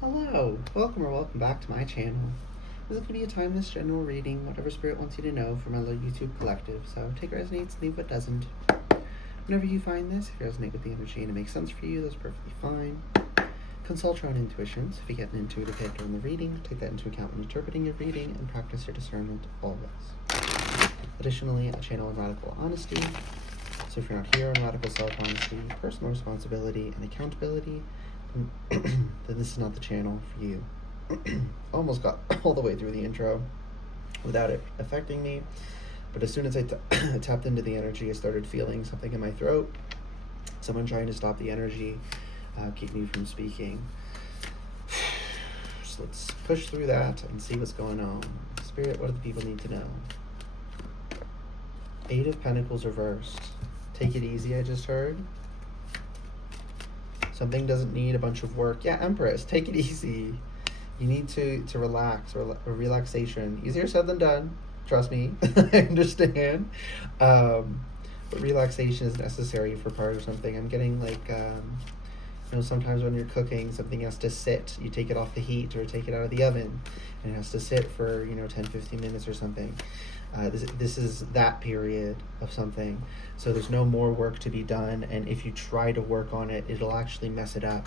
Hello, welcome back to my channel. This is going to be a timeless general reading, whatever spirit wants you to know from my little YouTube collective. So take what resonates, leave what doesn't. Whenever you find this, if you resonate with the energy and it makes sense for you, that's perfectly fine. Consult your own intuitions. If you get an intuitive hit during the reading, take that into account when interpreting your reading and practice your discernment always. Additionally, I channel in radical honesty. So if you're not here on radical self-honesty, personal responsibility, and accountability, then this is not the channel for you. Almost got all the way through the intro without it affecting me, but as soon as I tapped into the energy, I started feeling something in my throat, someone trying to stop the energy, keep me from speaking. So let's push through that and see what's going on. Spirit, what do the people need to know? 8 of Pentacles reversed. Take it easy, I just heard. Something doesn't need a bunch of work. Yeah, Empress, take it easy. You need to relax, or relaxation. Easier said than done. Trust me, I understand. But relaxation is necessary for part of something. I'm getting like, sometimes when you're cooking, something has to sit. You take it off the heat or take it out of the oven, and it has to sit for 10-15 minutes or something. This is that period of something. So there's no more work to be done, and if you try to work on it, it'll actually mess it up.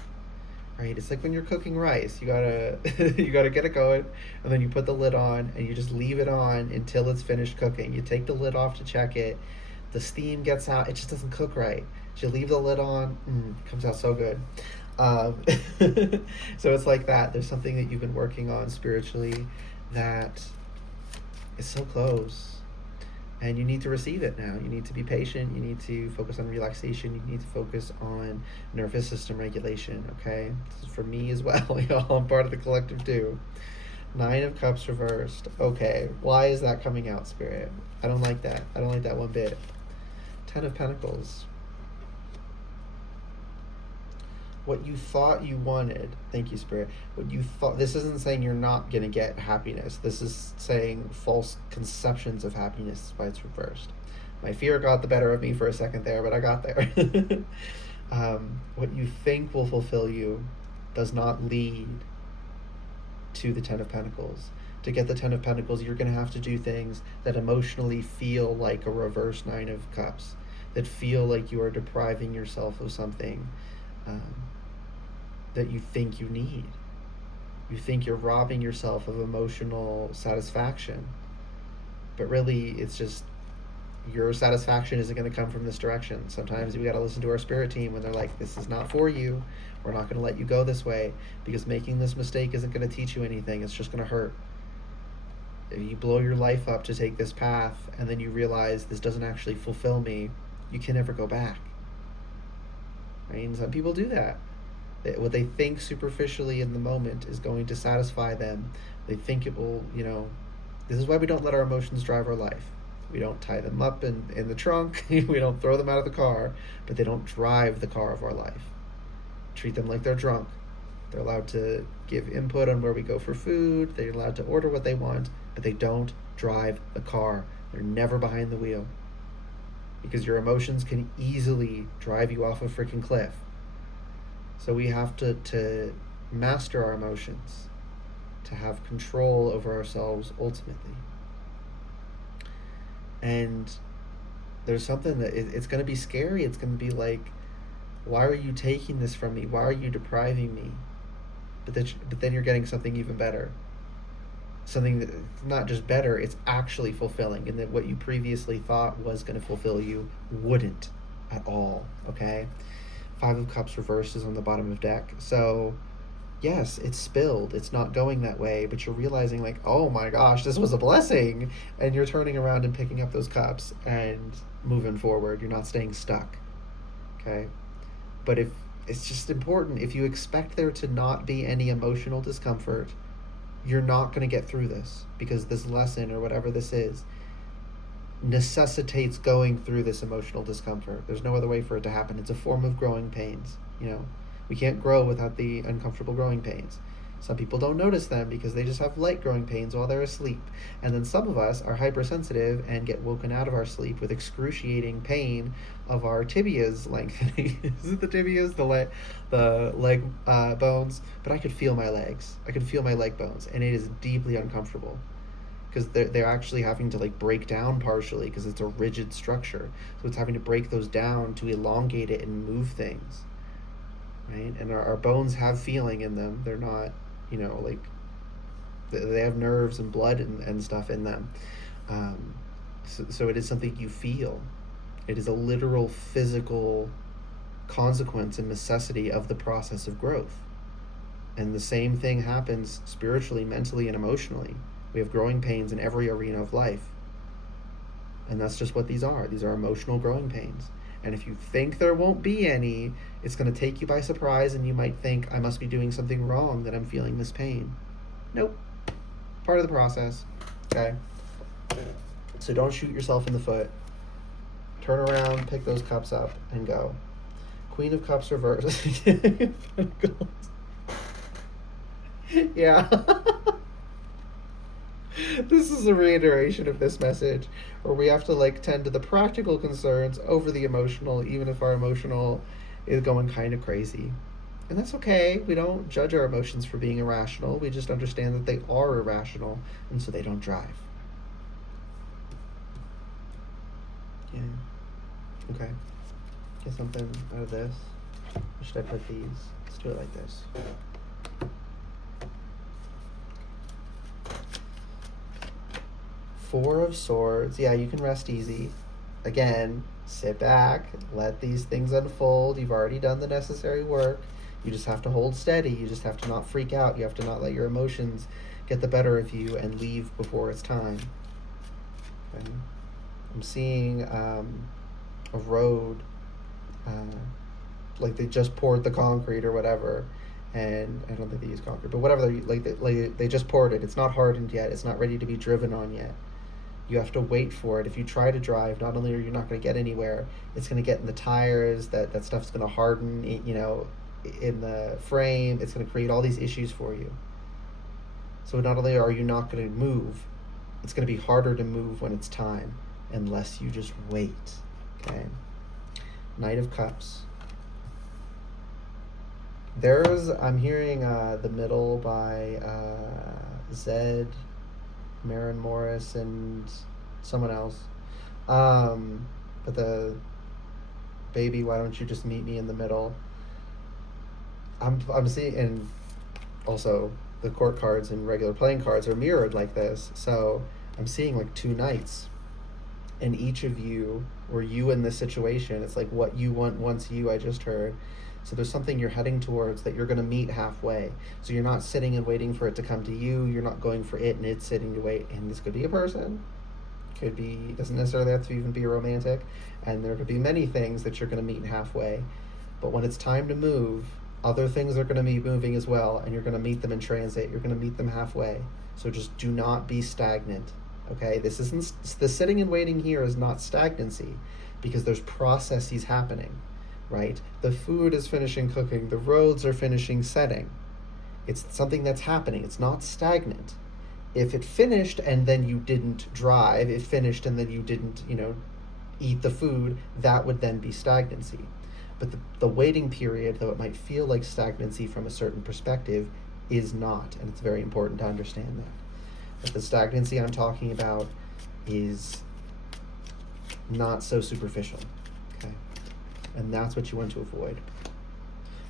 Right? It's like when you're cooking rice. You gotta you gotta get it going, and then you put the lid on, and you just leave it on until it's finished cooking. You take the lid off to check it. The steam gets out. It just doesn't cook right. So you leave the lid on. It comes out so good. So it's like that. There's something that you've been working on spiritually that is so close, and you need to receive it now. You need to be patient. You need to focus on relaxation. You need to focus on nervous system regulation, okay? This is for me as well. Y'all, I'm part of the collective too. 9 of Cups reversed. Okay, why is that coming out, Spirit? I don't like that. I don't like that one bit. 10 of Pentacles. What you thought you wanted, thank you, Spirit. What you thought, this isn't saying you're not going to get happiness. This is saying false conceptions of happiness is why it's reversed. My fear got the better of me for a second there, but I got there. What you think will fulfill you does not lead to the 10 of Pentacles. To get the 10 of Pentacles, you're going to have to do things that emotionally feel like a reverse 9 of Cups, that feel like you are depriving yourself of something that you think you need. You think you're robbing yourself of emotional satisfaction, but really it's just your satisfaction isn't going to come from this direction. Sometimes we got to listen to our spirit team when they're like, this is not for you. We're not going to let you go this way, because making this mistake isn't going to teach you anything. It's just going to hurt. If you blow your life up to take this path and then you realize this doesn't actually fulfill me, you can never go back. Right? And some people do that. What they think superficially in the moment is going to satisfy them. They think it will, this is why we don't let our emotions drive our life. We don't tie them up in the trunk. We don't throw them out of the car, but they don't drive the car of our life. Treat them like they're drunk. They're allowed to give input on where we go for food. They're allowed to order what they want, but they don't drive the car. They're never behind the wheel. Because your emotions can easily drive you off a freaking cliff. So we have to master our emotions, to have control over ourselves ultimately. And there's something that it's going to be scary. It's going to be like, why are you taking this from me? Why are you depriving me? But then you're getting something even better. Something that's not just better, it's actually fulfilling, and that what you previously thought was going to fulfill you wouldn't at all, okay? 5 of Cups reversed is on the bottom of deck. So, yes, it's spilled. It's not going that way, but you're realizing like, oh my gosh, this was a blessing. And you're turning around and picking up those cups and moving forward. You're not staying stuck, okay? But if it's just important, if you expect there to not be any emotional discomfort, you're not going to get through this, because this lesson or whatever this is necessitates going through this emotional discomfort. There's no other way for it to happen. It's a form of growing pains. We can't grow without the uncomfortable growing pains. Some people don't notice them because they just have light growing pains while they're asleep. And then some of us are hypersensitive and get woken out of our sleep with excruciating pain of our tibias lengthening. Is it the tibias? The leg bones? But I could feel my legs. I could feel my leg bones. And it is deeply uncomfortable. Because they're actually having to like break down partially because it's a rigid structure. So it's having to break those down to elongate it and move things. Right? And our bones have feeling in them. They're not, like they have nerves and blood and stuff in them. So it is something you feel. It is a literal physical consequence and necessity of the process of growth. And the same thing happens spiritually, mentally, and emotionally. We have growing pains in every arena of life. And that's just what these are. These are emotional growing pains. And if you think there won't be any, it's going to take you by surprise and you might think, I must be doing something wrong that I'm feeling this pain. Nope. Part of the process. Okay? So don't shoot yourself in the foot. Turn around, pick those cups up, and go. Queen of Cups reversed. Yeah. This is a reiteration of this message where we have to tend to the practical concerns over the emotional, even if our emotional is going kind of crazy. And that's okay. We don't judge our emotions for being irrational. We just understand that they are irrational, and so they don't drive. Yeah. Okay. Get something out of this. Where should I put these? Let's do it like this. Four of Swords. Yeah, you can rest easy. Again, sit back, let these things unfold. You've already done the necessary work. You just have to hold steady. You just have to not freak out. You have to not let your emotions get the better of you and leave before it's time. Okay. I'm seeing a road, like they just poured the concrete or whatever, and I don't think they use concrete, but whatever, they just poured it. It's not hardened yet. It's not ready to be driven on yet. You have to wait for it. If you try to drive, not only are you not going to get anywhere, it's going to get in the tires, that stuff's going to harden, in the frame. It's going to create all these issues for you. So not only are you not going to move, it's going to be harder to move when it's time, unless you just wait. Okay? Knight of Cups. I'm hearing The Middle by Zed, Maren Morris, and someone else. But the Baby, Why Don't You Just Meet Me in the Middle? I'm seeing, and also the court cards and regular playing cards are mirrored like this. So I'm seeing two knights, and each of you, or you in this situation, it's like what you want wants you, I just heard. So there's something you're heading towards that you're going to meet halfway. So you're not sitting and waiting for it to come to you. You're not going for it and it's sitting to wait. And this could be a person. Could be, doesn't necessarily have to even be romantic. And there could be many things that you're going to meet halfway. But when it's time to move, other things are going to be moving as well. And you're going to meet them in transit. You're going to meet them halfway. So just do not be stagnant. Okay? This isn't, the sitting and waiting here is not stagnancy, because there's processes happening. Right? The food is finishing cooking. The roads are finishing setting. It's something that's happening. It's not stagnant. If it finished and then you didn't drive, it finished and then you didn't, eat the food, that would then be stagnancy. But the waiting period, though it might feel like stagnancy from a certain perspective, is not. And it's very important to understand that. But the stagnancy I'm talking about is not so superficial. Okay? And that's what you want to avoid.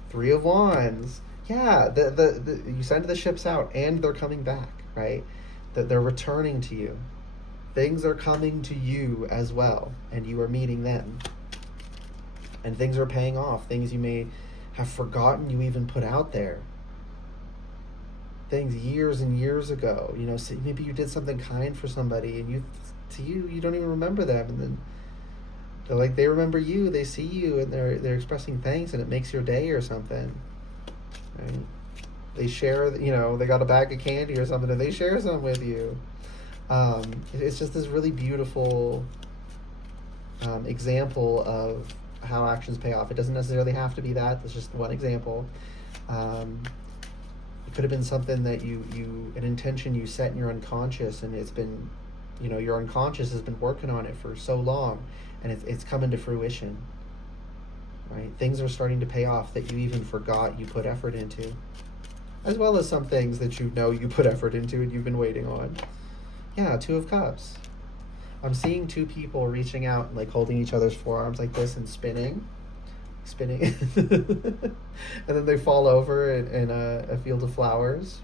Three of Wands. Yeah, you send the ships out and they're coming back, right? That they're returning to you. Things are coming to you as well, and you are meeting them. And things are paying off. Things you may have forgotten you even put out there. Things years and years ago. So maybe you did something kind for somebody, and you don't even remember them, and then they remember you, they see you, and they're expressing thanks, and it makes your day or something. Right? They share, they got a bag of candy or something, and they share some with you. It's just this really beautiful example of how actions pay off. It doesn't necessarily have to be that. That's just one example. It could have been something that an intention you set in your unconscious, and it's been, your unconscious has been working on it for so long, and it's coming to fruition, right? Things are starting to pay off that you even forgot you put effort into, as well as some things that you put effort into and you've been waiting on. Yeah, Two of Cups. I'm seeing two people reaching out and like holding each other's forearms like this and spinning, and then they fall over in a field of flowers.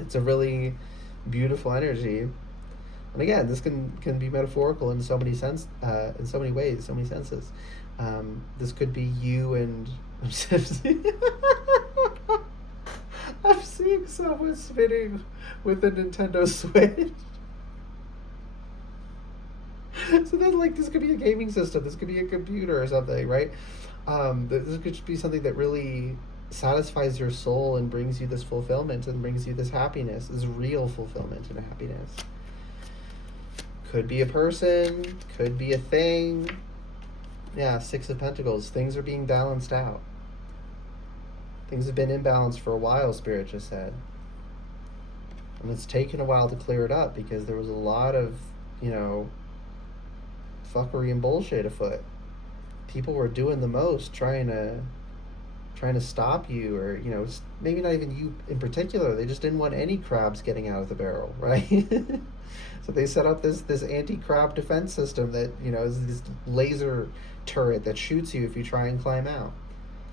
It's a really beautiful energy, and again, this can be metaphorical in so many in so many ways, so many senses. This could be you and I'm seeing someone spinning with a Nintendo Switch. So then, like, this could be a gaming system. This could be a computer or something, right? This could just be something that really satisfies your soul and brings you this fulfillment and brings you this happiness, this real fulfillment and happiness. Could be a person, could be a thing. Yeah, Six of Pentacles. Things are being balanced out. Things have been imbalanced for a while, Spirit just said. And it's taken a while to clear it up because there was a lot of, fuckery and bullshit afoot. People were doing the most, trying to stop you, or maybe not even you in particular. They just didn't want any crabs getting out of the barrel, right? So they set up this anti-crab defense system that is this laser turret that shoots you if you try and climb out.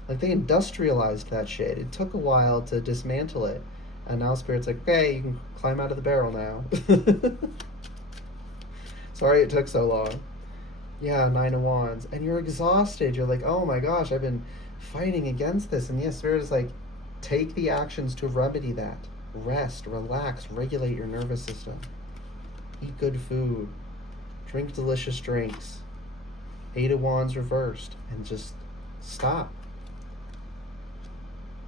Like, they industrialized that shit. It took a while to dismantle it, and now Spirit's like, okay, you can climb out of the barrel now. Sorry it took so long. Yeah, Nine of Wands. And you're exhausted. You're like, oh my gosh, I've been fighting against this. And yes, Spirit is like, take the actions to remedy that. Rest, relax, regulate your nervous system. Eat good food. Drink delicious drinks. Eight of Wands reversed. And just stop.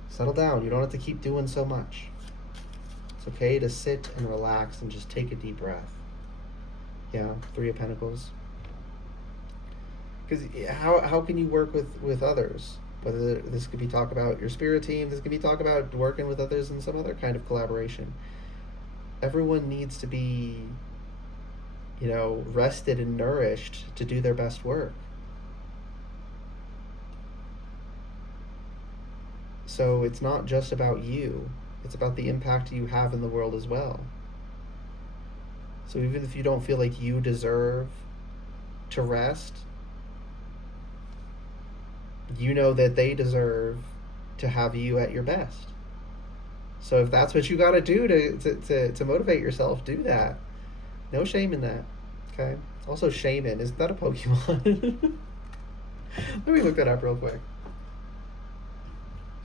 Settle down. You don't have to keep doing so much. It's okay to sit and relax and just take a deep breath. Yeah, Three of Pentacles. Because how can you work with others? Whether this could be talk about your spirit team, this could be talk about working with others in some other kind of collaboration. Everyone needs to be, rested and nourished to do their best work. So it's not just about you. It's about the impact you have in the world as well. So even if you don't feel like you deserve to rest, you know that they deserve to have you at your best. So if that's what you got to do to motivate yourself, do that. No shame in that. Okay. Also, Shaman, isn't that a Pokemon? Let me look that up real quick.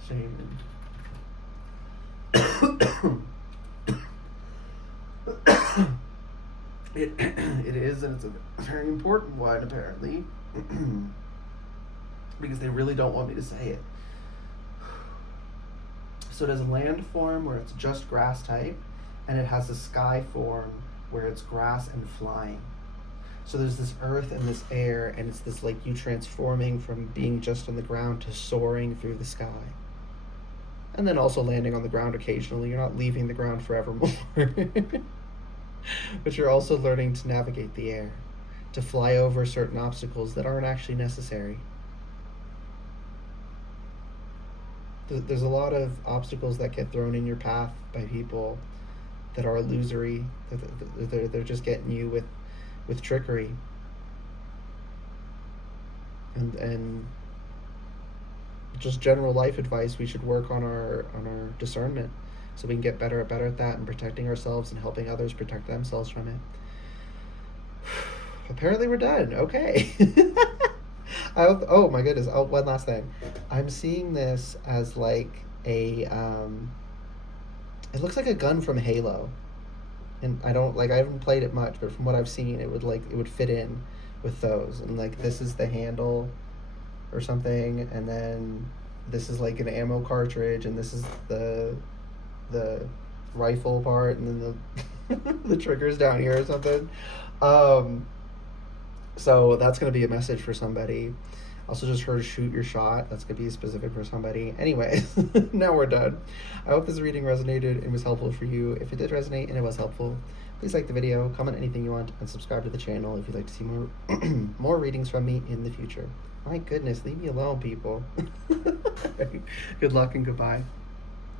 Shaman. It is, and it's a very important one, apparently. Because they really don't want me to say it. So it has a land form where it's just grass type, and it has a sky form where it's grass and flying. So there's this earth and this air, and it's this like you transforming from being just on the ground to soaring through the sky. And then also landing on the ground occasionally. You're not leaving the ground forevermore. But you're also learning to navigate the air, to fly over certain obstacles that aren't actually necessary. There's a lot of obstacles that get thrown in your path by people that are illusory. They're just getting you with trickery. And just general life advice, we should work on our discernment so we can get better at that and protecting ourselves and helping others protect themselves from it. Apparently we're done. Okay. Oh my goodness. Oh, one last thing. I'm seeing this as like a it looks like a gun from Halo. And I haven't played it much, but from what I've seen, it would fit in with those. And like this is the handle or something, and then this is like an ammo cartridge, and this is the rifle part, and then the trigger's down here or something. So that's going to be a message for somebody. Also just heard shoot your shot. That's going to be specific for somebody. Anyway, now we're done. I hope this reading resonated and was helpful for you. If it did resonate and it was helpful, please like the video, comment anything you want, and subscribe to the channel if you'd like to see more more readings from me in the future. My goodness, leave me alone, people. Good luck and goodbye.